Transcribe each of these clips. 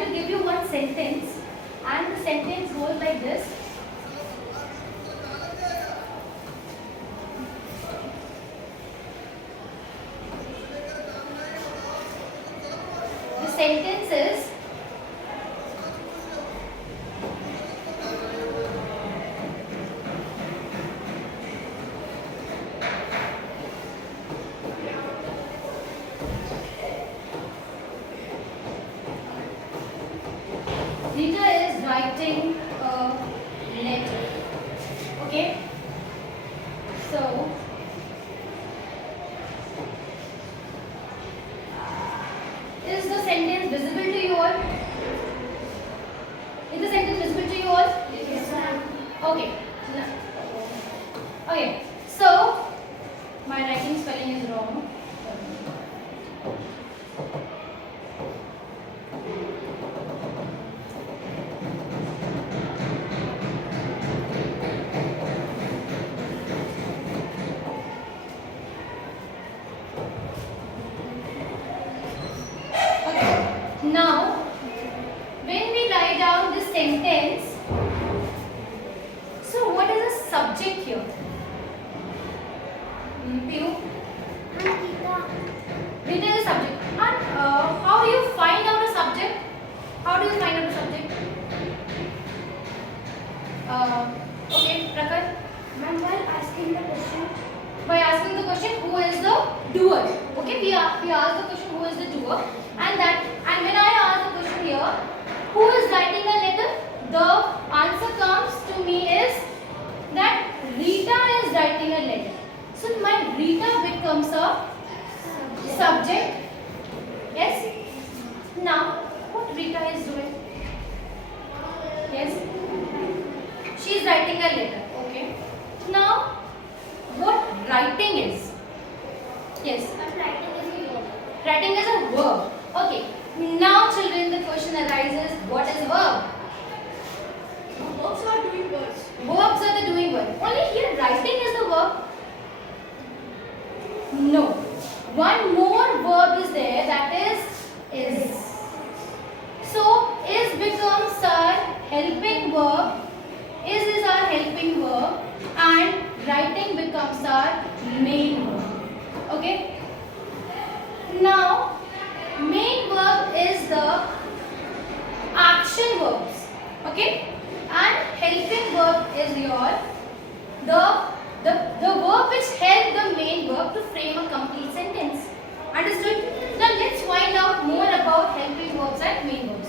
will give you one sentence, and the sentence goes like this. The sentence is, Rita is writing a letter. Okay? So, is the sentence visible to you all? Is the sentence visible to you all? Yes, ma'am. Okay. Okay. So, my writing spelling is wrong. Now, when we write down this sentence, so what is the subject here? Piyu? Rita is a subject. And how do you find out a subject? How do you find out a subject? Okay, Prakar? Ma'am, while asking the question, By asking the question, who is the doer? Okay, we ask the question, who is the doer? And when I ask the question here, who is writing a letter? The answer comes to me is that Rita is writing a letter. So my Rita becomes a subject. Yes. Now, what Rita is doing? Yes. She is writing a letter. Okay. Now, what writing is? Yes. Writing is a verb. Okay. Now, children, the question arises: what is verb? verbs are doing words. Verbs are the doing verb. Only here, writing is the verb. No. One more verb is there, that is. So, is becomes our helping verb. Is our helping verb, and writing becomes our main verb. Okay. Now, main verb is the action verbs. Okay. And helping verb is your the verb which help the main verb to frame a complete sentence. Understood? Now let's find out more about helping verbs and main verbs.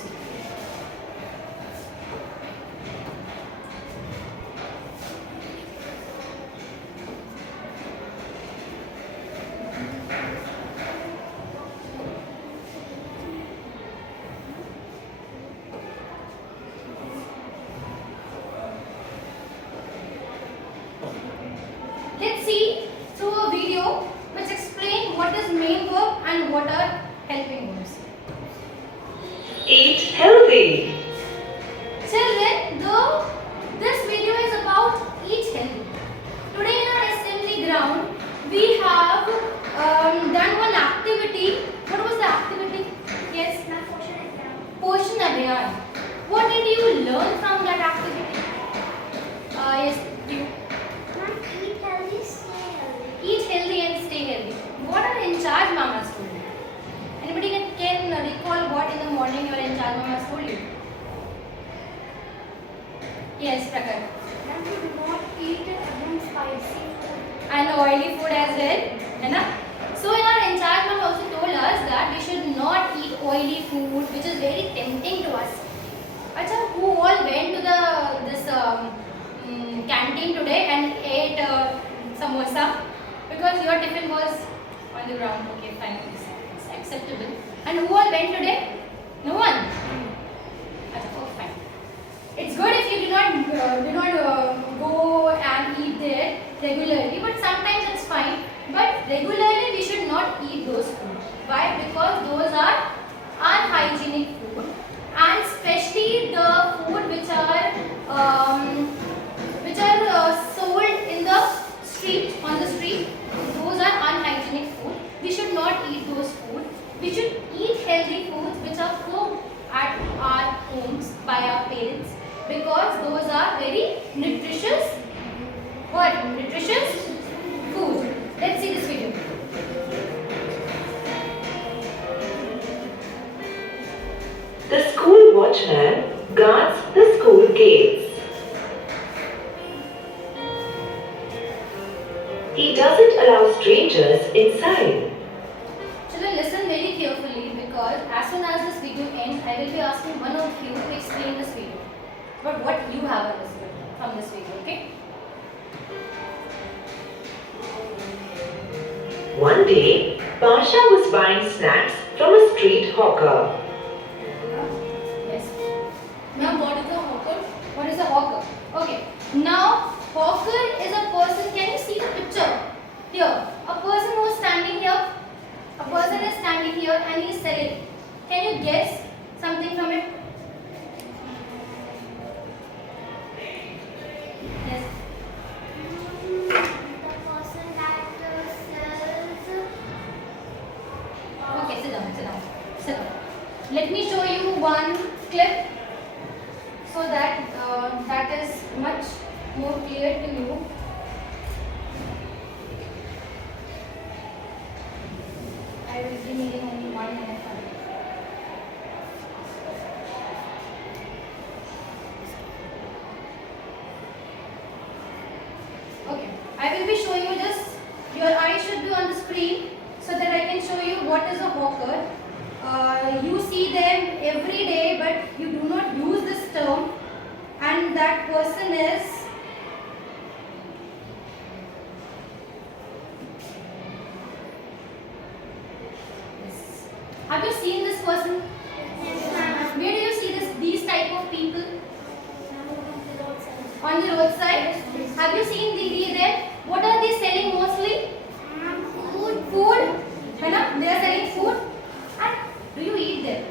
Let's see through a video which explain what is main verb and what are helping verbs. Eat healthy. Children, this video is about eat healthy. Today in our assembly ground, we have done one activity. What was the activity? Yes, Poshan Abhiyan. What did you learn from that activity? Yes, you. Eat healthy and stay healthy. What are in charge mamas told you? Anybody can recall what in the morning your in charge mamas told you? Yes, Prakar. And we do not eat spicy food. And oily food as well. Hai. So in our in charge mom also told us that we should not eat oily food which is very tempting to us. Acha, who all went to this canteen today and ate samosa? Because your tiffin was on the ground. Okay, fine. It's acceptable. And who all went today? No one. Okay, fine. It's good if you do not go and eat there regularly, but sometimes it's fine. But regularly we should not eat those food. Why? Because those are unhygienic food, and especially the food which are sold in the street, on the street. Those are unhygienic food. We should not eat those food. We should eat healthy foods which are cooked at our homes by our parents because those are very nutritious. What? Nutritious food. Let's see this video. The school watchman guards the school gates. He doesn't allow strangers inside. Children, listen very carefully because as soon as this video ends, I will be asking one of you to explain this video. But what you have understood from this video, okay? One day, Pasha was buying snacks from a street hawker. Yes. Now, what is a hawker? What is a hawker? Okay. Now, hawker is a person. Can you see the picture here? A person who is standing here. A person is standing here and he is selling. Can you guess something from it? Yes. The person that sells. Okay, sit down, sit down, sit down. Let me show you one clip so that that is much more clear to you. I will be needing only 1 minute for it. Okay, I will be showing you this. Your eyes should be on the screen so that I can show you what is a hawker. You see them every day, but you do not use this term, and that person is yes. Have you seen this person? Where do you see these type of people? On the roadside. Have you seen there? What are they selling mostly? Food. They are selling food. And do you eat them?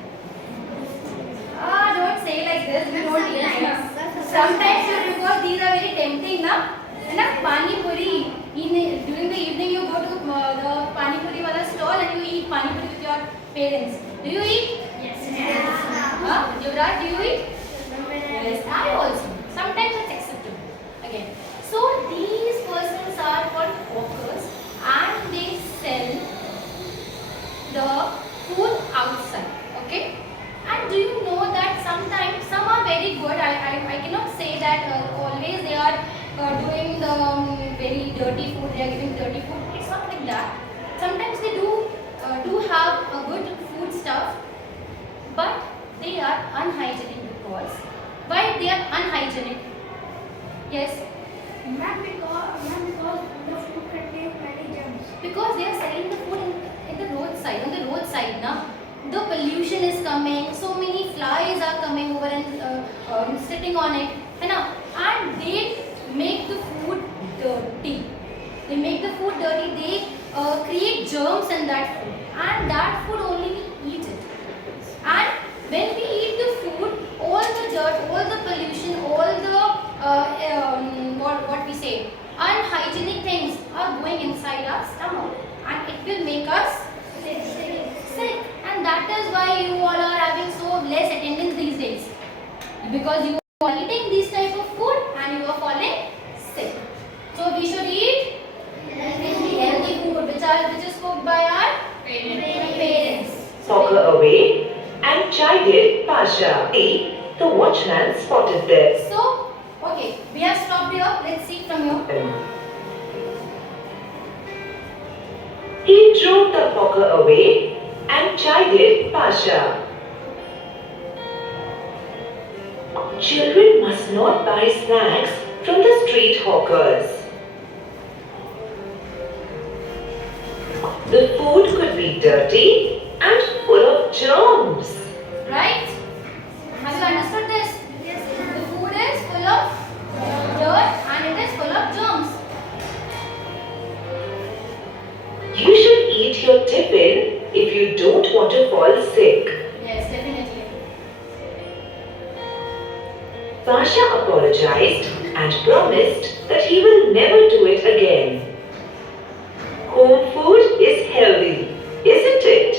Don't say like this. We don't eat them. Sometimes you because these are very tempting, na? Pani puri. During the evening you go to the pani puri wala stall and you eat pani puri with your parents. Do you eat? Yes. Yuvraj, do you eat? Yes, I also. Sometimes it's acceptable. Again. So these persons are called hawkers and they sell the food outside. Okay? And do you know that sometimes some are very good. I cannot say that always they are doing the very dirty food. They are giving dirty food. It's not like that. Sometimes they do have a good food stuff, but they are unhygienic because why they are unhygienic? Yes. Ma'am, because the food contains many germs. Because they are selling the food in the roadside, on the roadside now. The pollution is coming, so many flies are coming over and sitting on it. And they make the food dirty. They make the food dirty, they create germs in that food. And that food only we eat it. And when we eat the food, all the dirt, all the pollution, all the what we say, unhygienic things are going inside our stomach, and it will make us sick. And that is why you all are having so less attendance these days, because you are eating this type of food and you are falling sick. So we should eat healthy food, which is cooked by our parents. Hawker away and chided Pasha. The watchman spotted this. So, okay, we have stopped here. Let's see from here. He drove the hawker away and chided Pasha. Children must not buy snacks from the street hawkers. The food could be dirty and full of germs. Right? Have you understood this? Yes. The food is full of dirt and it is full of germs. You should eat your tiffin if you don't want to fall sick. Yes, definitely. Pasha apologized and promised that he will never do it again. Home food is healthy, isn't it?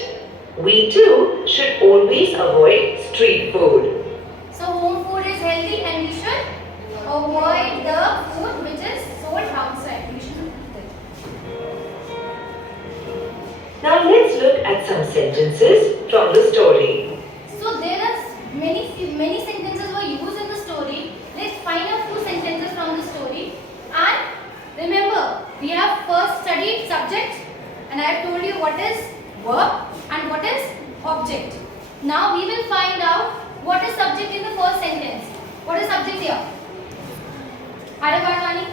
We we too should always avoid street food. So home food is healthy and we should avoid the food which is sold outside. We shouldn't eat it. Now let's look at some sentences from the story. So there are many sentences were used in the story. Let's find a few sentences from the story. And remember, we have first studied subject and I have told you what is verb and what is object. Now we will find out what is subject in the first sentence. What is subject here? Adavani?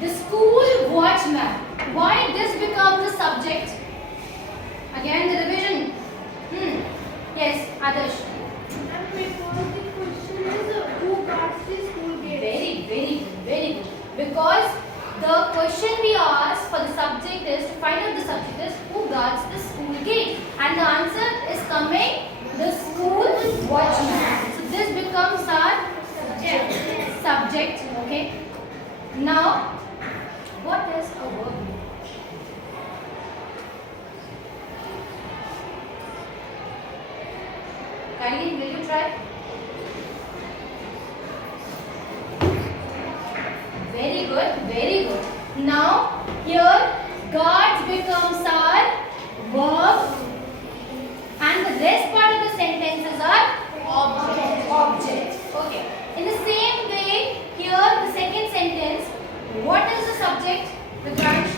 The school watchman. Why this becomes the subject? Again the revision. Yes, Adarsh. And because the question is who guards the school gate? Very good. Because the question we ask for the subject is to find out the subject is who guards the school gate, and the answer is coming the school watchman. So this becomes our subject. Okay. Now, what is a verb? Kindly, will you try? Very good. Now, here guards becomes our verb and the rest part of the sentences are object. Okay. In the same way, here the second sentence, what is the subject? The branch?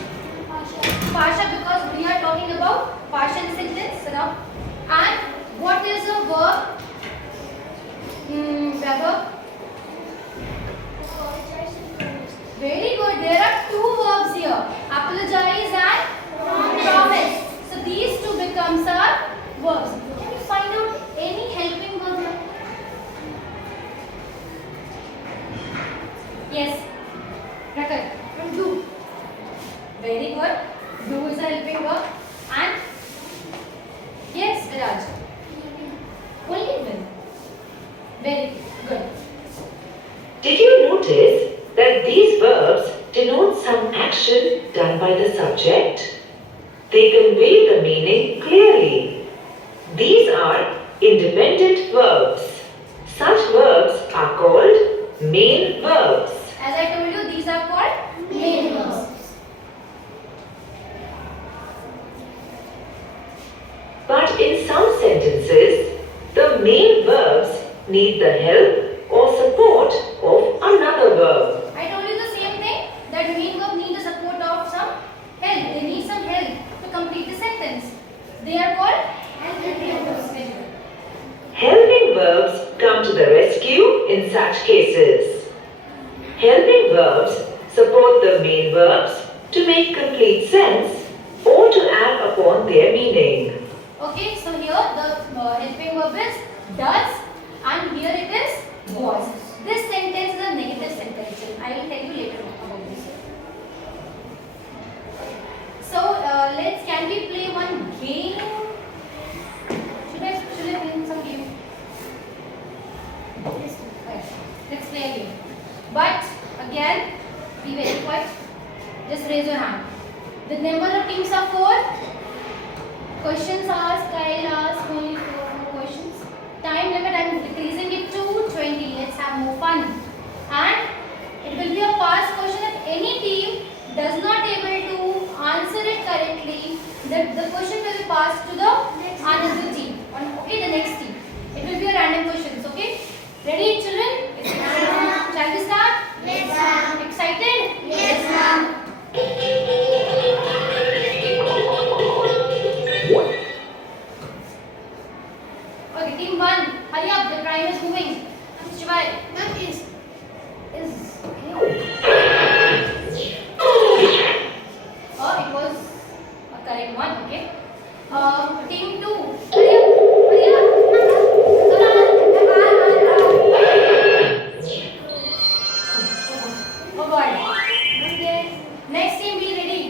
Pasha, because we are talking about Pasha in the sentence. And what is a verb? Verb. Very good. There are two verbs here. Apologize and promise. So these two becomes our verbs. Can you find out any helping verb here? Yes. Rakal. And do. Very good. Do is a helping verb. And yes, Raj. Only will. Very good. Did you notice that these verbs denote some action done by the subject? They convey the meaning clearly. These are independent verbs. Such verbs are called main verbs. As I told you, these are called main verbs. But in some sentences, the main verbs need the help or support of another verb. I told you the same thing, that main verb need the support of some help. They need some help to complete the sentence. They are called helping verbs. Helping verbs come to the rescue in such cases. Helping verbs support the main verbs to make complete sense or to add upon their meaning. Okay, so here the helping verb is does and here it is was. This sentence is a negative sentence. I will tell you later about this. So can we play one game? Should I play some game? Yes. Okay. Let's play a game. But again, be very quiet. Just raise your hand. The number of teams are 4. Questions asked, I'll ask only 4 more questions. Time limit, I'm decreasing it to 20. Let's have more fun. And it will be a pass question. If any team does not able to answer it correctly, the question will be passed to the another team. Okay, the next team. It will be a random questions. Okay. Ready, children? Yes, ma'am. Shall we start? Yes, ma'am. Excited? Yes, ma'am. Okay, team 1. Hurry up, the time is moving. Shivai. Ma'am, is Okay. Oh, it was a correct one. Okay. Team 2. Hurry up. Hurry up. Oh God. Okay. Next team, be ready.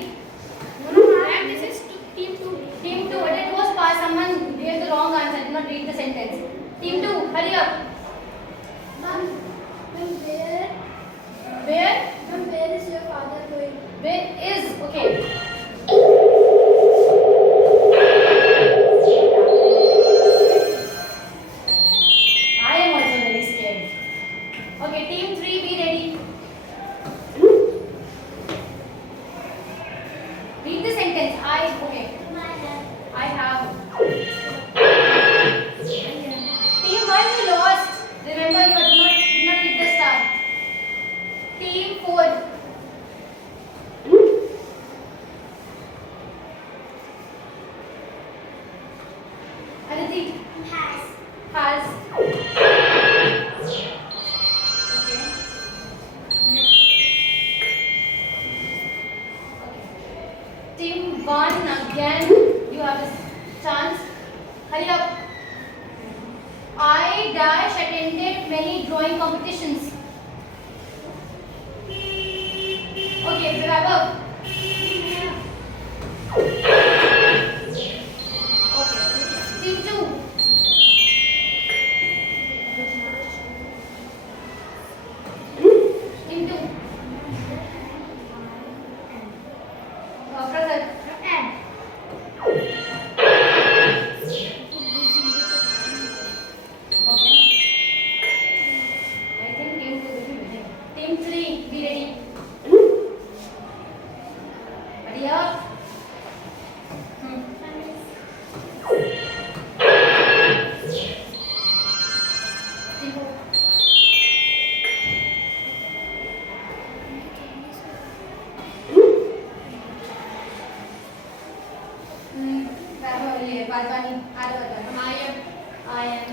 ma'am, this is team 2. Team 2. What it was passed. Someone gave the wrong answer. Did not read the sentence. Team 2. Hurry up. Ma'am, where? Where? Ma'am, where is your father going? Where is? Okay. Aditi. Has. Has. Okay. Team 1 again. You have this chance. Hurry up. I dash attended many drawing competitions. Okay, Vaibhav. Okay. Team 2. Team 2. Prasad. And. Okay. I think team 2 will be winning. Team 3, be ready. Hurry up. Team 4. Vaibhav here. Balwani. Add Balwani. I am.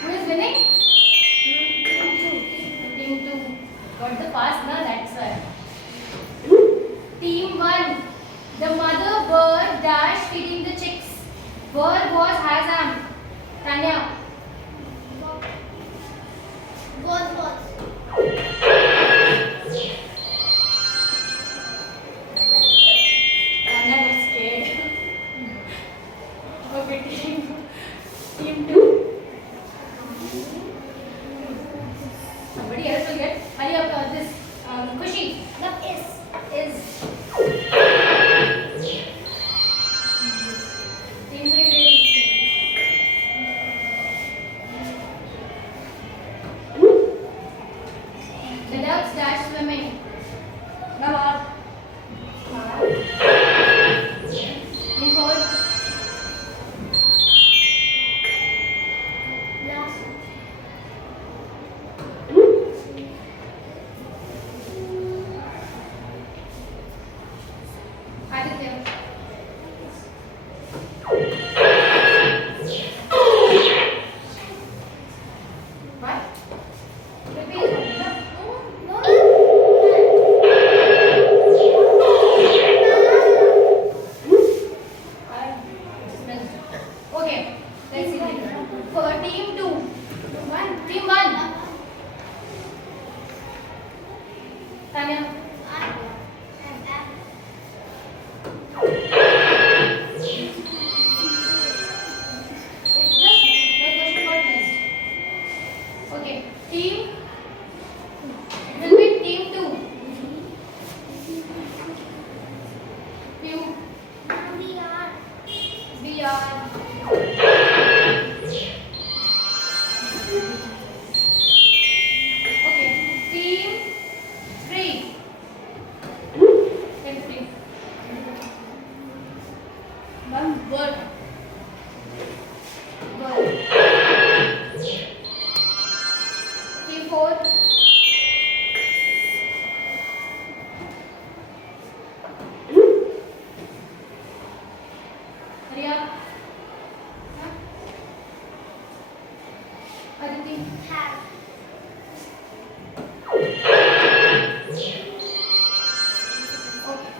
Who is winning? Team 2. Got the pass, na? That's why. Team 1. The mother bird dash feeding the chicks. Bird was has am. Tanya. Was. Tanya was scared. Okay, team 2. Somebody else will get. Hurry up, this Khushi The is. Team 3 ready. The ducks dash swimming. Now Team 4. Last. Aditya. What? Repeat. No. I just missed. Okay, let's see later. For team 2. Team 1. Tanya. It's just the question got missed. Okay, team. It will be team 2. Few. We are. Okay, team 3. Team 3. One word. Word. Team 4. Hurry up. Huh? Aditi. Have. Okay.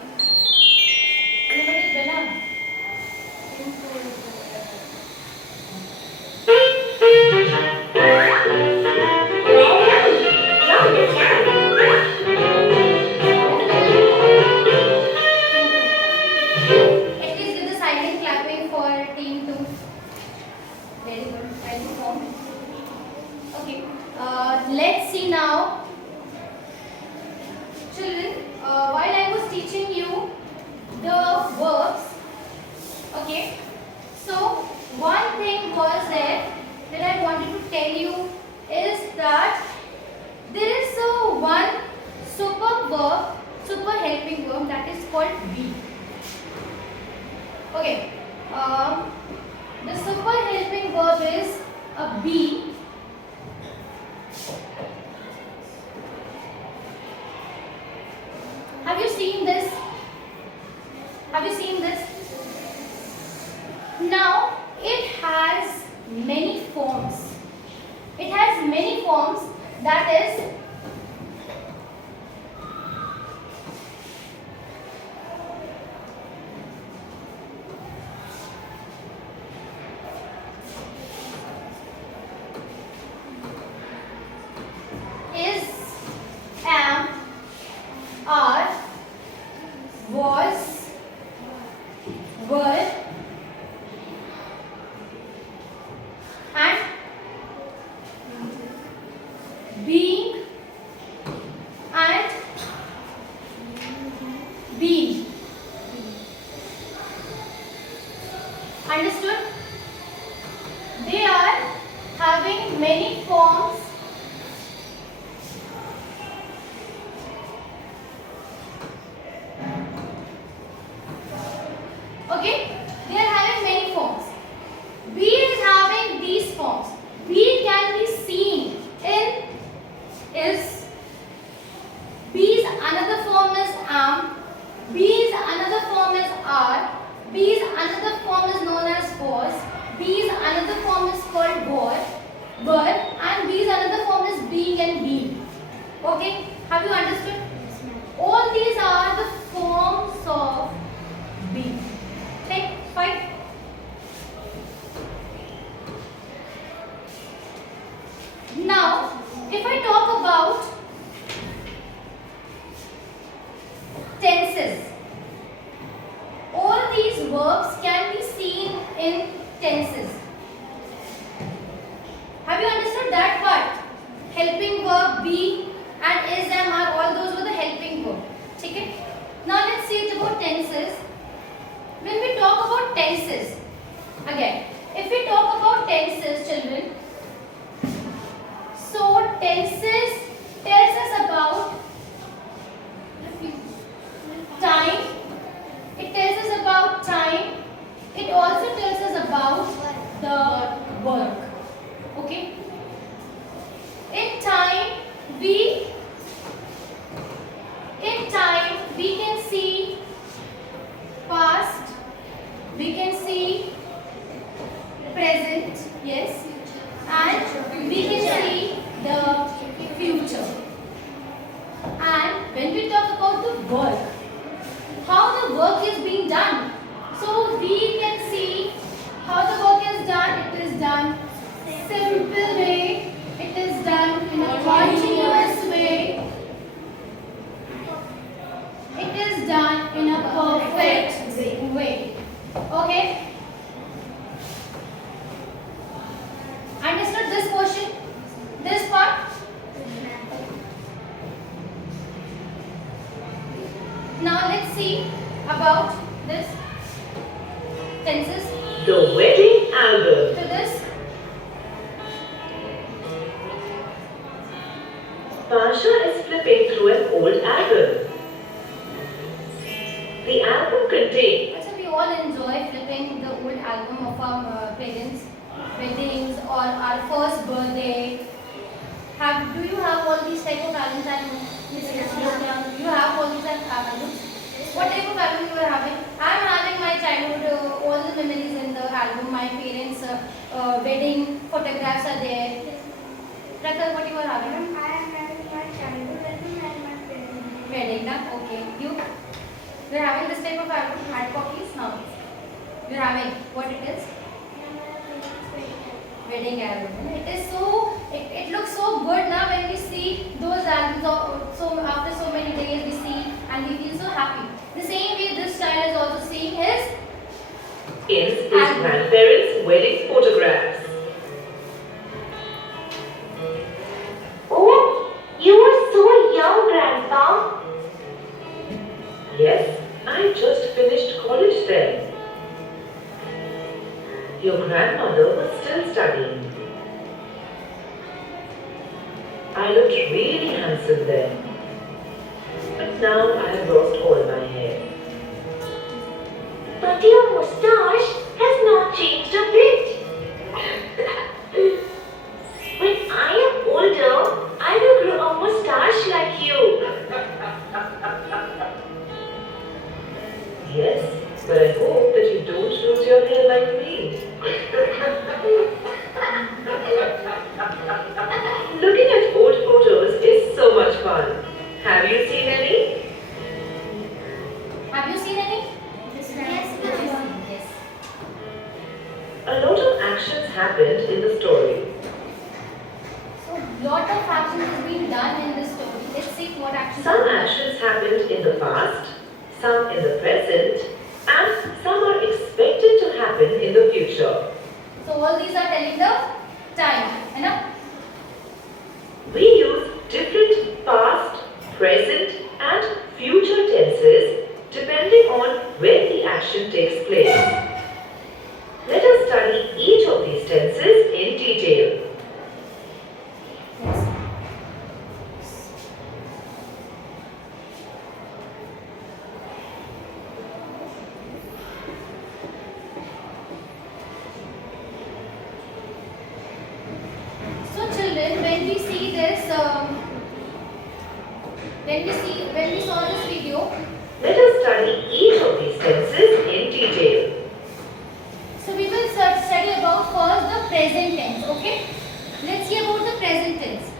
Anybody is better? Team 2 is better. At least give the silent clapping for team 2. Very good. Well performed. Okay. Let's see now. Children, while I was teaching you the verbs, okay, so one thing was there that I wanted to tell you is that there is one super verb, super helping verb that is called be. Okay, the super helping verb is a be. Have you seen this? That is is, am, are, was, were, and being and been. Understood? They are having many forms. Okay? They are having many forms. Be is having these forms. Be can be seen in is. Be's another form is am. Be's another form is are. Be's another form is known as was. Be's another form is called were, and Be's another form is being and been. Okay? Have you understood? All these are the forms of be. Okay? Fine. Now, if I talk about tenses, all these verbs can be seen in tenses. Have you understood that part? Helping verb be and is, am, are, all those were the helping verb. Okay? Now let's see it about tenses. When we talk about tenses, again, if we talk about tenses, children, so tenses tells us about time. It tells us about time. It also tells us about the work. Okay? In time we can see past, we can see present, yes, and we can see the future. And when we talk about the work, how the work is being done, so we can see how the work is done. It is done simple way, it is done in a continuous way, it is done in a perfect way. Okay? Understood this question? This part? Now let's see about this tenses. The wedding album. To this, Pasha is flipping through an old album. The album contains also we all enjoy flipping the old album of our parents' weddings or our first birthday. Do you have all these type of albums at home? You have all these albums? What type of album you are having? I am having my childhood, all the memories in the album. My parents' wedding photographs are there. Prathal, what you are having? I am having my childhood album and my parents. Wedding, na? Okay. You are having this type of album, hard copies now. You are having what it is? Wedding album. It is so. It looks so good now when we see those albums. So after so many days we see and we feel so happy. The same way this child is also seeing his his grandparents' wedding photographs. Oh, you are so young, Grandpa. Yes, I just finished college then. Your grandmother was still studying. I looked really handsome then. But now I have lost all my hair. But your moustache has not changed a bit. When I am older, I will grow a moustache like you. Yes, but I hope that you don't lose your hair like me. Looking at old photos Have you seen any? Have you seen any? Yes, Yes. A lot of actions happened in the story. So, lot of action has been done in this story. Let's see what actions. Some actions happened in the past, some in the present, and some are expected to happen in the future. So, all these are telling the time, है ना? We use different past, present, and future tenses depending on when the action takes place. Let us study each of these tenses in detail. Yes. So, children, when we see this, when we saw this video, Let us study each of these tenses in detail. so we will study about first the present tense. Okay? Let's see about the present tense.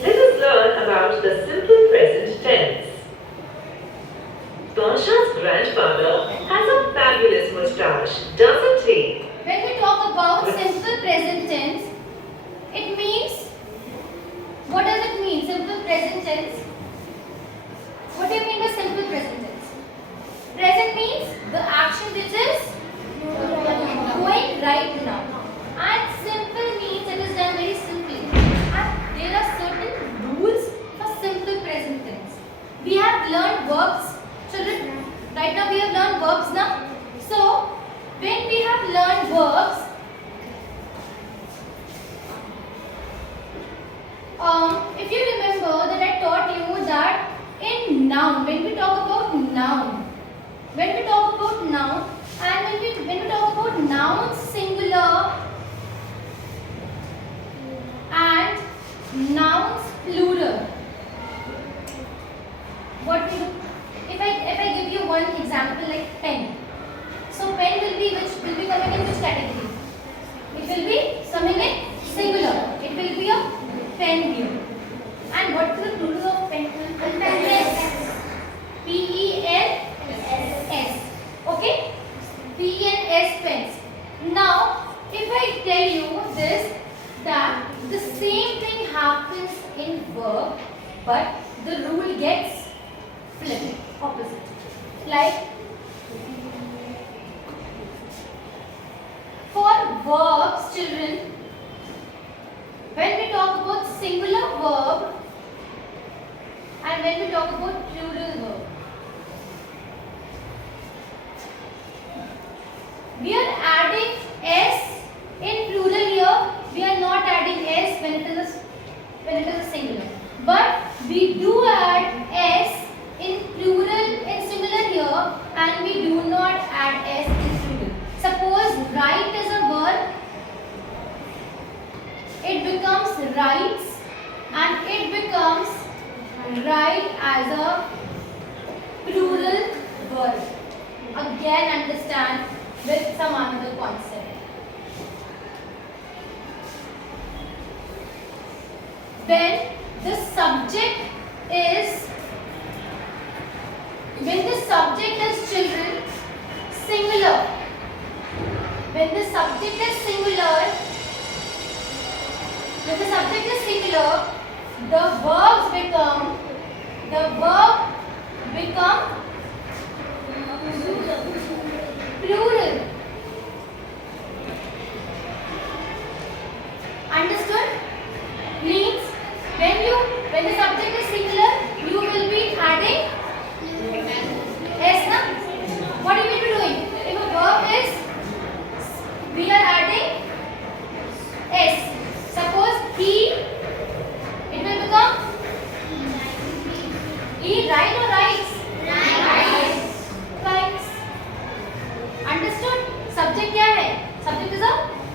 Let us learn about the simple present tense. Basha's grandfather has a fabulous moustache, doesn't he? When we talk about simple present tense, it means, what does it mean? Simple present tense. What do you mean by simple present tense? Present means the action which is going right now. And simple means it is done very simply. And there are certain rules for simple present tense. We have learned verbs, children. Right now we have learned verbs now. So, when we have learned verbs, if you remember that I taught you that in noun, when we talk about noun, and when we talk about nouns singular and nouns plural, what we do? If I give you one example like pen. So pen will be coming in which category? It will be coming in singular. It will be a pen here. And what is the plural of pen? Pens. P-E-N-S. Okay? P-E-N-S pens. Now, if I tell you this, that the same thing happens in verb, but the rule gets flipped, opposite. Like, for verbs, children, when we talk about singular verb and when we talk about plural verb, we are adding s in plural here. We are not adding s when it is a singular. But we do add s in plural in singular here, and we do not add s in plural. Suppose write is a verb, it becomes writes, and it becomes write as a plural verb. Again, understand with some another concept. When the subject is children singular, when the subject is singular, the verbs become plural. Understood? Means when the subject is singular, you will be adding s. Na? What will we be doing? If a verb is, we are adding s. Suppose he, it will become he write or writes? Writes. Understood? Subject क्या है? Subject is a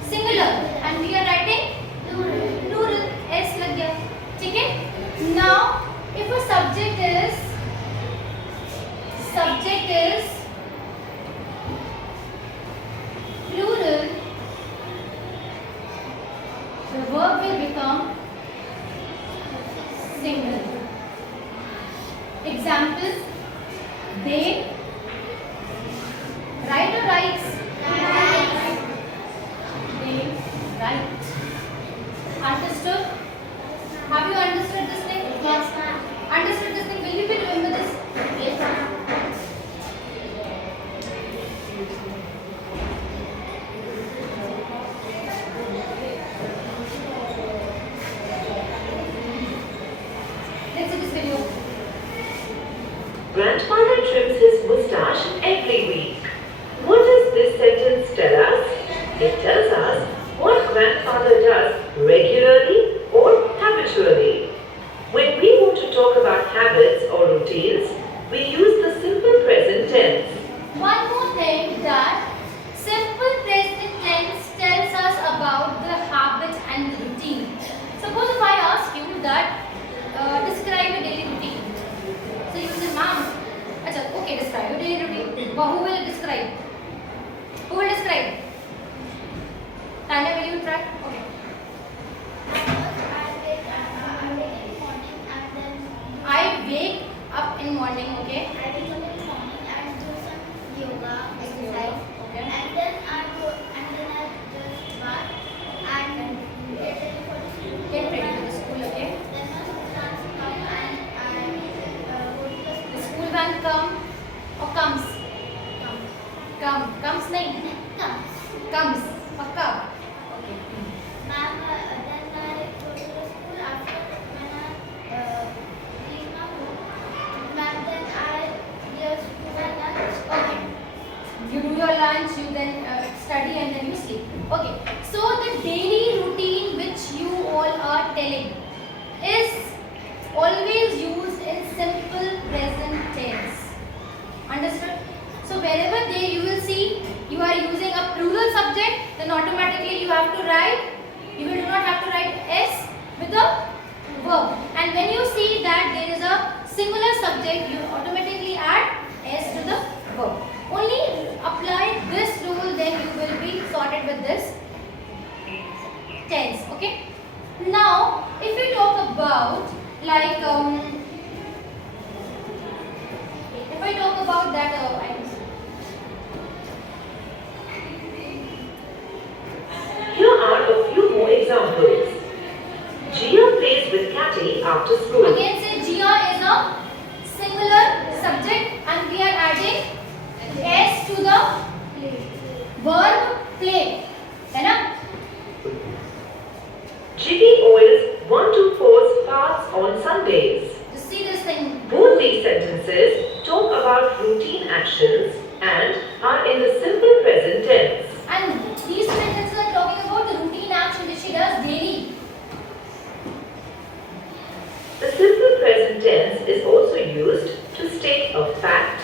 singular and we are writing plural. S लग गया. ठीक है? Now, if a subject is plural single. Example, they write or writes? Right. They write. Understood? Have you understood this thing? Yes, ma'am. Understood this thing? Will you be remember this? Yes, ma'am. Let's see this video. Grandfather trims his moustache every week. What does this sentence tell us? It tells us what grandfather does regularly or habitually. When we want to talk about habits or routines, we use the simple present tense. One more thing, that simple present tense tells us about the habit and the routine. Suppose if I ask you that describe a daily routine. So you say, ma'am, acha, okay, describe your daily routine. But who will describe? Who will describe? Tanya, will you try? Okay. I wake up in morning, okay? Okay. Get ready for the school, okay? The school van come or comes? Comes nahi? Comes. Pakka. Okay. Okay. You do your lunch, you then study and then you sleep. Okay. So the daily routine which you all are telling is always used in simple present tense. Understood? So wherever they you will see you are using a plural subject, then automatically you have to write, you will do not have to write S with a verb. And when you see that there is a singular subject, you automatically add S to the verb. Only apply this rule, then you will be sorted with this tense. Okay. Now, if we talk about like if I talk about that Here are a few more examples. Gia plays with Catty after school. again say Gia is a singular subject and we are adding S to the verb play. है ना? Jiggy oils 1 to 4's parts on Sundays. Just see this thing. Both these sentences talk about routine actions and are in the simple present tense. And these sentences are talking about the routine action which she does daily. The simple present tense is also used to state a fact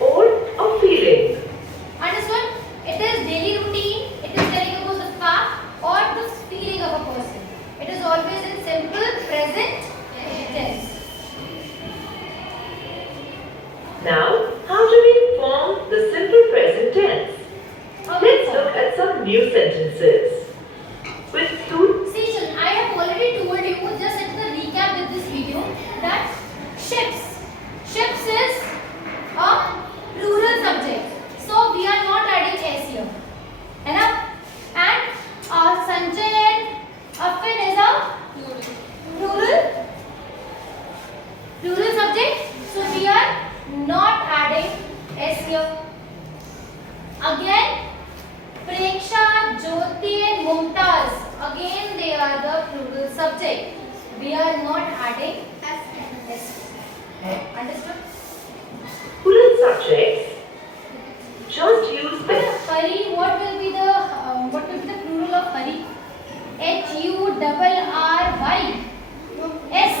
or a feeling. Understood? It is daily routine. It is telling about the fact or the feeling of a person. It is always in simple present tense. Now, how do we form the simple present tense? Let's look at some new sentences. With two, See, children, I have already told you, just at the recap with this video, that ships. Ships is a plural subject. So, we are not adding S here. Enough? And Sanjay and Affin is a plural subject. So, we are not adding S here. Again, Preksha, Jyoti and Mumtaz, again they are the plural subject. We are not adding S. Understood? plural subjects, just use But the Hari, what will be the plural of Hari? HURRY. S.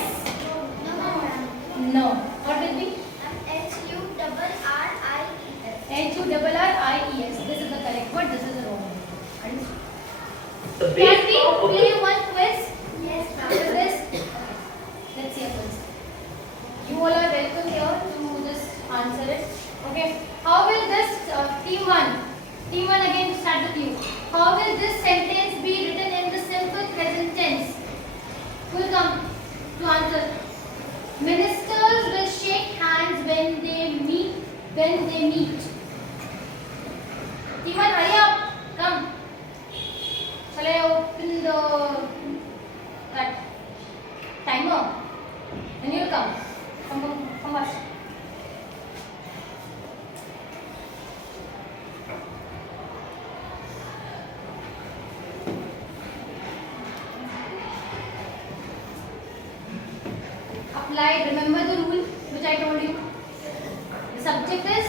No. What will be? HURRIES. This is the correct word. This is the wrong word. Understood? the Can base we form of play the one quiz? Yes, With this? Let's see a quiz. You all are welcome here to just answer it. Okay. How will this team one? Team one again start with you. How will this sentence be written in the simple present tense? Who will come? to answer. Ministers will shake hands when they meet. Timan, hurry up. Come. Shall I open that timer? Then you'll come. Come fast. Applied. Remember the rule which I told you. The subject is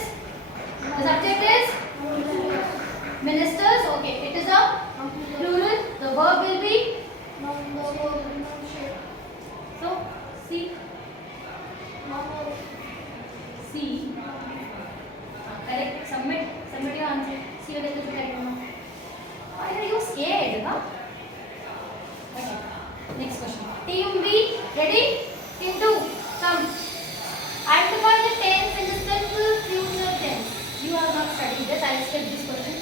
ministers. Okay, it is a plural. The verb will be so see. Correct. Submit your answer. See whether it is correct or not. Why are you scared? Huh? Okay. Next question. Team B, ready? Team 2, come. Identify the tense in the simple future tense. You have not studied this. I will skip this question.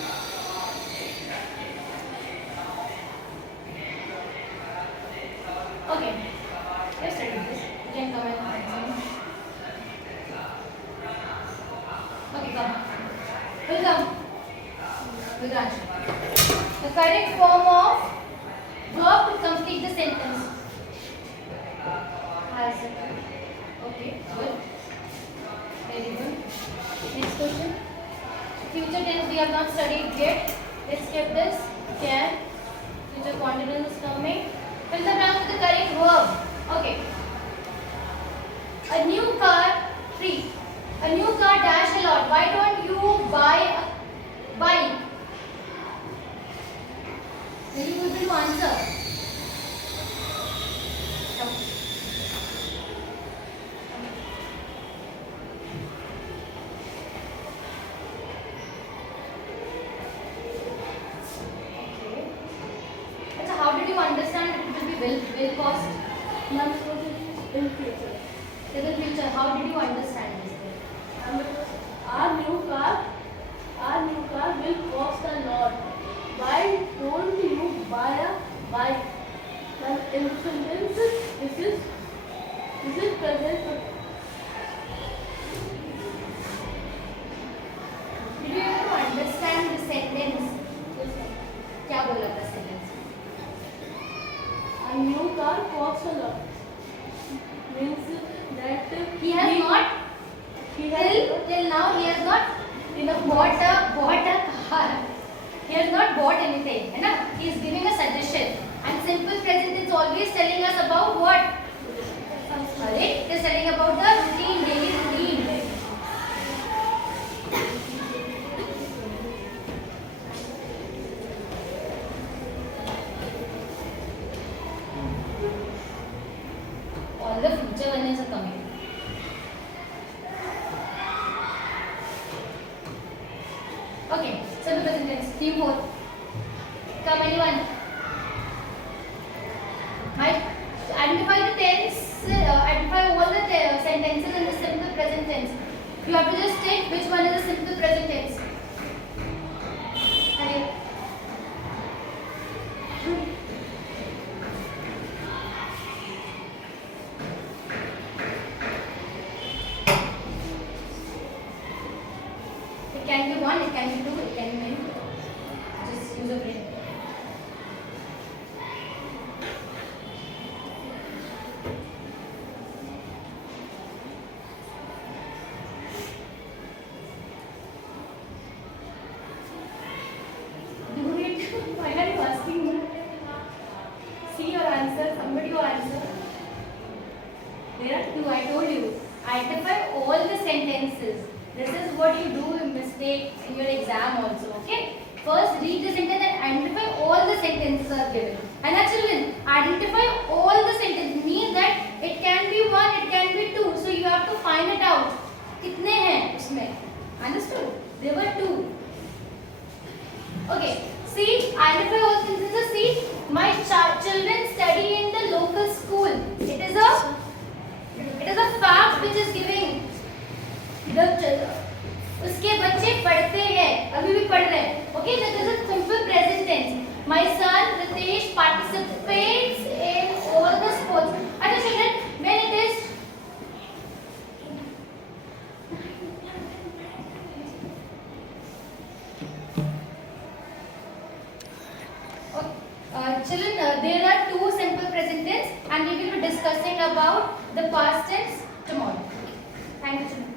Okay. I have studied this. You can come and answer. Okay, come. Will come. Vikrant. The correct form of verb to complete the sentence. Has it. Okay, good. Very good. Next question. Future tense we have not studied yet. Let's skip this. Can. Future continuous is coming. Fill the blank with the correct verb. Okay. A new car, 3. A new car dash a lot. Why don't you buy a bike? Will you be able to answer? Come. How did you understand it will be will cost? Ma'am, because it is in future. In the future, how did you understand this? Because our new car will cost a lot. Why don't you buy a bike? Ma'am, in the sentence, this is present. Did you able to understand the sentence? क्या बोला था sentence? A new car costs a lot. Means that He has not till now he has not bought a car. He has not bought anything. है ना? He is giving a suggestion. And simple present is always telling us about what? Sorry, it is telling about the routine, daily routine. All the future ones are coming. Okay, simple present tense. Team 4. Come, anyone? Right? Identify the tense. Identify all the sentences in the simple present tense. You have to just state which one is the simple present tense. Hurry up. It can be 1, it can be 2, it can be many. Just use a brain. Do it. Why are you asking me? See your answer. Somebody your answer. There are 2. I told you. Identify all the sentences. This is what you do in mistake in your exam also. Okay. First read the sentence and identify all the sentences are given. And now children, identify all the sentences means that it can be 1, it can be 2. So you have to find it out. कितने हैं उसमें? Understood? There were 2. Okay. See, identify all sentences. See, my children study in the local school. It is a fact which is giving. उसके बच्चे पढ़ते हैं, अभी भी पढ़ रहे हैं. Okay, that is a simple present tense. My son Ritesh participates in all the about the past tense tomorrow. Thank you, children.